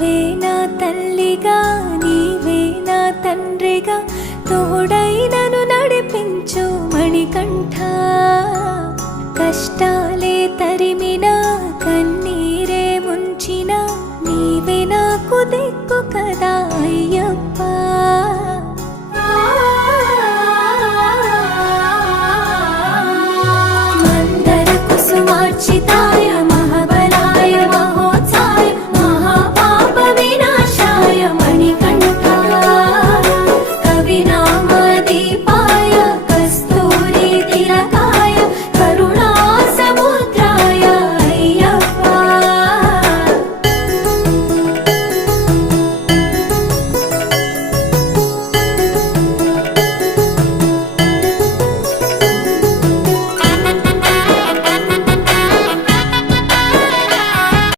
నీవే నా తల్లిగా నీవే నా తండ్రిగా తోడై నన్ను నడిపించు మణికంఠ. కష్టాలే తరిమిన